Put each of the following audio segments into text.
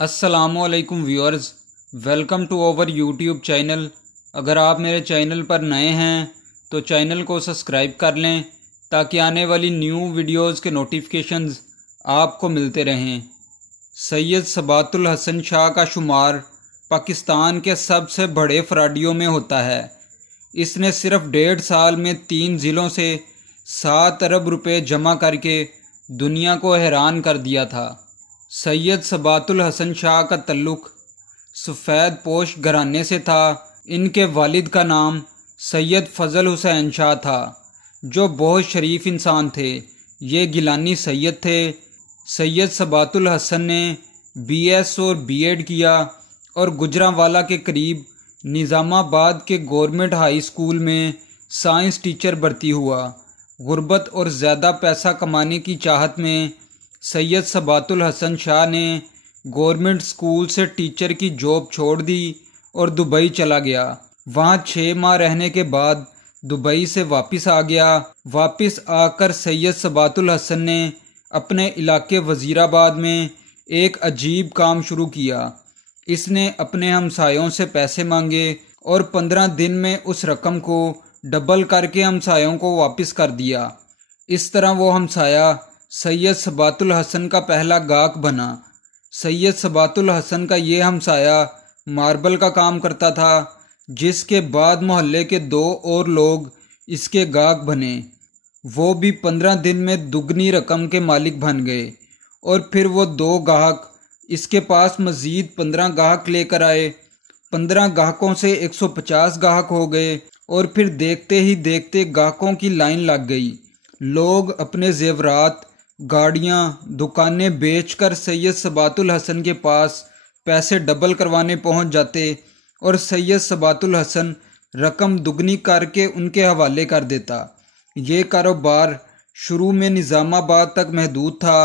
السلام علیکم viewers, welcome to our YouTube channel. اگر آپ میرے چینل پر نئے ہیں تو چینل کو سبسکرائب کر لیں تاکہ آنے والی نیو ویڈیوز کے نوٹیفیکیشنز آپ کو ملتے رہیں۔ سید ثبات الحسن شاہ کا شمار پاکستان کے سب سے بڑے فراڈیوں میں ہوتا ہے۔ اس نے صرف 1.5 سال میں 3 ضلعوں سے 7 ارب روپے جمع کر کے دنیا کو حیران کر دیا تھا۔ سید ثبات الحسن شاہ کا تعلق سفید پوش گھرانے سے تھا۔ ان کے والد کا نام سید فضل حسین شاہ تھا، جو بہت شریف انسان تھے۔ یہ گیلانی سید تھے۔ سید ثبات الحسن نے BS اور B.Ed کیا اور گجرانوالہ کے قریب نظام آباد کے گورنمنٹ ہائی اسکول میں سائنس ٹیچر بھرتی ہوا۔ غربت اور زیادہ پیسہ کمانے کی چاہت میں سید ثبات الحسن شاہ نے گورنمنٹ اسکول سے ٹیچر کی جاب چھوڑ دی اور دبئی چلا گیا۔ وہاں 6 ماہ رہنے کے بعد دبئی سے واپس آ گیا۔ واپس آ کر سید ثبات الحسن نے اپنے علاقے وزیر آباد میں ایک عجیب کام شروع کیا۔ اس نے اپنے ہمسایوں سے پیسے مانگے اور 15 دن میں اس رقم کو ڈبل کر کے ہمسایوں کو واپس کر دیا۔ اس طرح وہ ہمسایہ سید ثبات الحسن کا پہلا گاہک بنا۔ سید ثبات الحسن کا یہ ہمسایہ ماربل کا کام کرتا تھا، جس کے بعد محلے کے 2 اور لوگ اس کے گاہک بنے۔ وہ بھی 15 دن میں دگنی رقم کے مالک بن گئے، اور پھر وہ 2 گاہک اس کے پاس مزید 15 گاہک لے کر آئے۔ 15 گاہکوں سے 150 گاہک ہو گئے، اور پھر دیکھتے ہی دیکھتے گاہکوں کی لائن لگ گئی۔ لوگ اپنے زیورات، گاڑیاں، دکانیں بیچ کر سید ثبات الحسن کے پاس پیسے ڈبل کروانے پہنچ جاتے، اور سید ثبات الحسن رقم دگنی کر کے ان کے حوالے کر دیتا۔ یہ کاروبار شروع میں نظام آباد تک محدود تھا،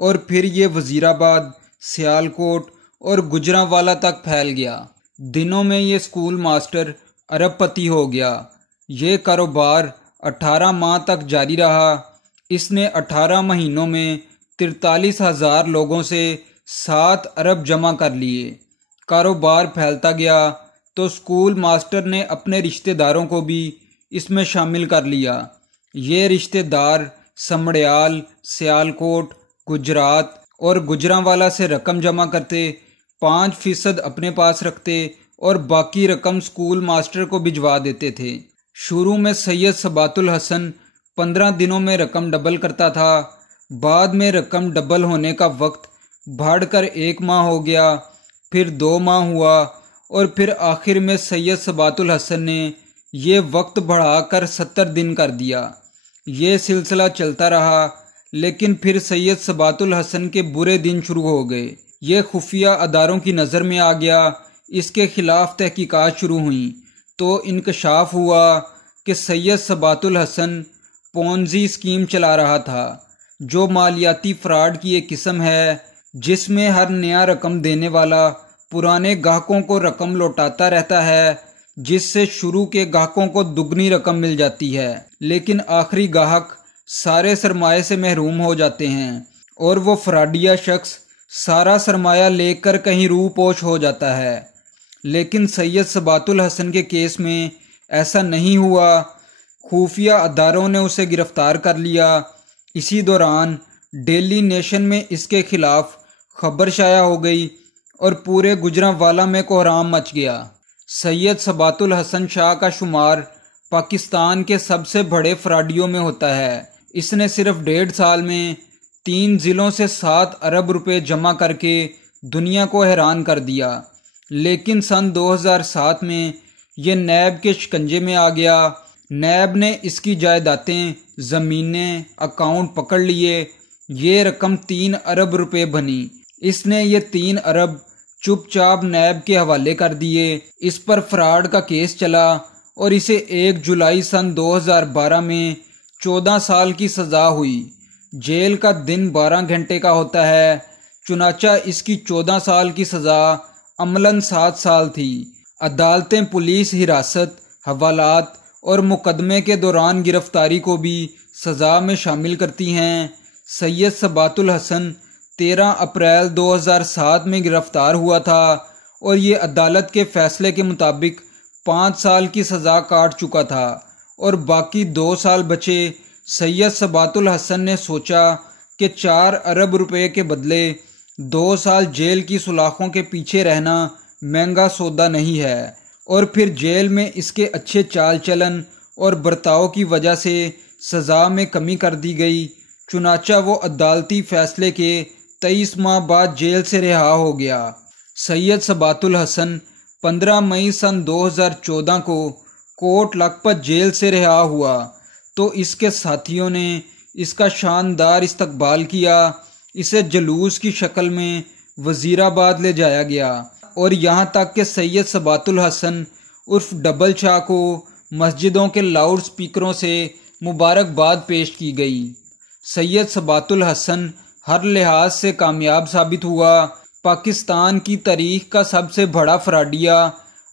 اور پھر یہ وزیر آباد، سیالکوٹ اور گجرانوالہ تک پھیل گیا۔ دنوں میں یہ اسکول ماسٹر ارب پتی ہو گیا۔ یہ کاروبار 18 ماہ تک جاری رہا۔ اس نے 18 مہینوں میں 43,000 لوگوں سے 7 ارب جمع کر لیے۔ کاروبار پھیلتا گیا تو اسکول ماسٹر نے اپنے رشتہ داروں کو بھی اس میں شامل کر لیا۔ یہ رشتہ دار سمڑیال، سیالکوٹ، گجرات اور گجرانوالہ سے رقم جمع کرتے، 5% اپنے پاس رکھتے اور باقی رقم اسکول ماسٹر کو بھجوا دیتے تھے۔ شروع میں سید ثبات الحسن 15 دنوں میں رقم ڈبل کرتا تھا۔ بعد میں رقم ڈبل ہونے کا وقت بڑھ کر 1 ماہ ہو گیا، پھر 2 ماہ ہوا، اور پھر آخر میں سید ثبات الحسن نے یہ وقت بڑھا کر 70 دن کر دیا۔ یہ سلسلہ چلتا رہا، لیکن پھر سید ثبات الحسن کے برے دن شروع ہو گئے۔ یہ خفیہ اداروں کی نظر میں آ گیا۔ اس کے خلاف تحقیقات شروع ہوئیں تو انکشاف ہوا کہ سید ثبات الحسن پونزی اسکیم چلا رہا تھا، جو مالیاتی فراڈ کی ایک قسم ہے، جس میں ہر نیا رقم دینے والا پرانے گاہکوں کو رقم لوٹاتا رہتا ہے، جس سے شروع کے گاہکوں کو دگنی رقم مل جاتی ہے، لیکن آخری گاہک سارے سرمایے سے محروم ہو جاتے ہیں، اور وہ فراڈیا شخص سارا سرمایہ لے کر کہیں روح پوش ہو جاتا ہے۔ لیکن سید ثبات الحسن کے کیس میں ایسا نہیں ہوا۔ خفیہ اداروں نے اسے گرفتار کر لیا۔ اسی دوران ڈیلی نیشن میں اس کے خلاف خبر شائع ہو گئی اور پورے گجرانوالہ میں کوہرام مچ گیا۔ سید ثبات الحسن شاہ کا شمار پاکستان کے سب سے بڑے فراڈیوں میں ہوتا ہے۔ اس نے صرف 1.5 سال میں 3 ضلعوں سے 7 ارب روپے جمع کر کے دنیا کو حیران کر دیا، لیکن سن 2007 میں یہ نیب کے شکنجے میں آ گیا۔ نیب نے اس کی جائیدادیں، زمینیں، اکاؤنٹ پکڑ لیے۔ یہ رقم 3 ارب روپے بنی۔ اس نے یہ 3 ارب چپ چاپ نیب کے حوالے کر دیے۔ اس پر فراڈ کا کیس چلا اور اسے 1 جولائی سن 2012 میں 14 سال کی سزا ہوئی۔ جیل کا دن 12 گھنٹے کا ہوتا ہے، چنانچہ اس کی 14 سال کی سزا عملاً 7 سال تھی۔ عدالتیں پولیس حراست، حوالات اور مقدمے کے دوران گرفتاری کو بھی سزا میں شامل کرتی ہیں۔ سید ثبات الحسن 13 اپریل 2007 میں گرفتار ہوا تھا اور یہ عدالت کے فیصلے کے مطابق 5 سال کی سزا کاٹ چکا تھا اور باقی 2 سال بچے۔ سید ثبات الحسن نے سوچا کہ 4 ارب روپے کے بدلے 2 سال جیل کی سلاخوں کے پیچھے رہنا مہنگا سودا نہیں ہے، اور پھر جیل میں اس کے اچھے چال چلن اور برتاؤ کی وجہ سے سزا میں کمی کر دی گئی۔ چنانچہ وہ عدالتی فیصلے کے 23 ماہ بعد جیل سے رہا ہو گیا۔ سید ثبات الحسن 15 مئی سن 2014 کو کوٹ لکھپت جیل سے رہا ہوا تو اس کے ساتھیوں نے اس کا شاندار استقبال کیا۔ اسے جلوس کی شکل میں وزیر آباد لے جایا گیا اور یہاں تک کہ سید ثبات الحسن عرف ڈبل شاہ کو مسجدوں کے لاؤڈ سپیکروں سے مبارکباد پیش کی گئی۔ سید ثبات الحسن ہر لحاظ سے کامیاب ثابت ہوا۔ پاکستان کی تاریخ کا سب سے بڑا فراڈیا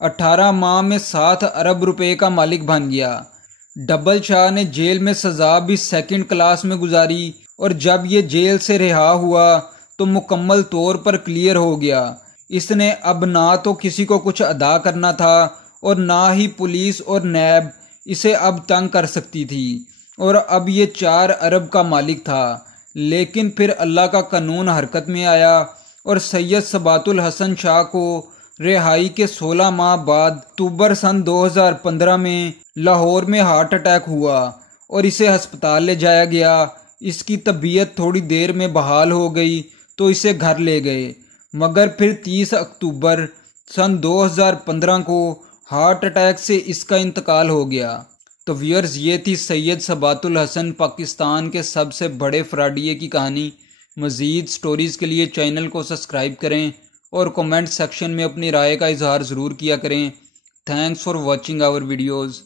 18 ماہ میں 7 ارب روپے کا مالک بن گیا۔ ڈبل شاہ نے جیل میں سزا بھی 2nd کلاس میں گزاری اور جب یہ جیل سے رہا ہوا تو مکمل طور پر کلیئر ہو گیا۔ اس نے اب نہ تو کسی کو کچھ ادا کرنا تھا اور نہ ہی پولیس اور نیب اسے اب تنگ کر سکتی تھی، اور اب یہ 4 ارب کا مالک تھا۔ لیکن پھر اللہ کا قانون حرکت میں آیا اور سید ثبات الحسن شاہ کو رہائی کے 16 ماہ بعد اکتوبر سن 2015 میں لاہور میں ہارٹ اٹیک ہوا اور اسے ہسپتال لے جایا گیا۔ اس کی طبیعت تھوڑی دیر میں بحال ہو گئی تو اسے گھر لے گئے، مگر پھر 30 اکتوبر سن 2015 کو ہارٹ اٹیک سے اس کا انتقال ہو گیا۔ تو ویورز، یہ تھی سید ثبات الحسن پاکستان کے سب سے بڑے فراڈیے کی کہانی۔ مزید سٹوریز کے لیے چینل کو سبسکرائب کریں اور کمنٹ سیکشن میں اپنی رائے کا اظہار ضرور کیا کریں۔ Thanks for watching our videos.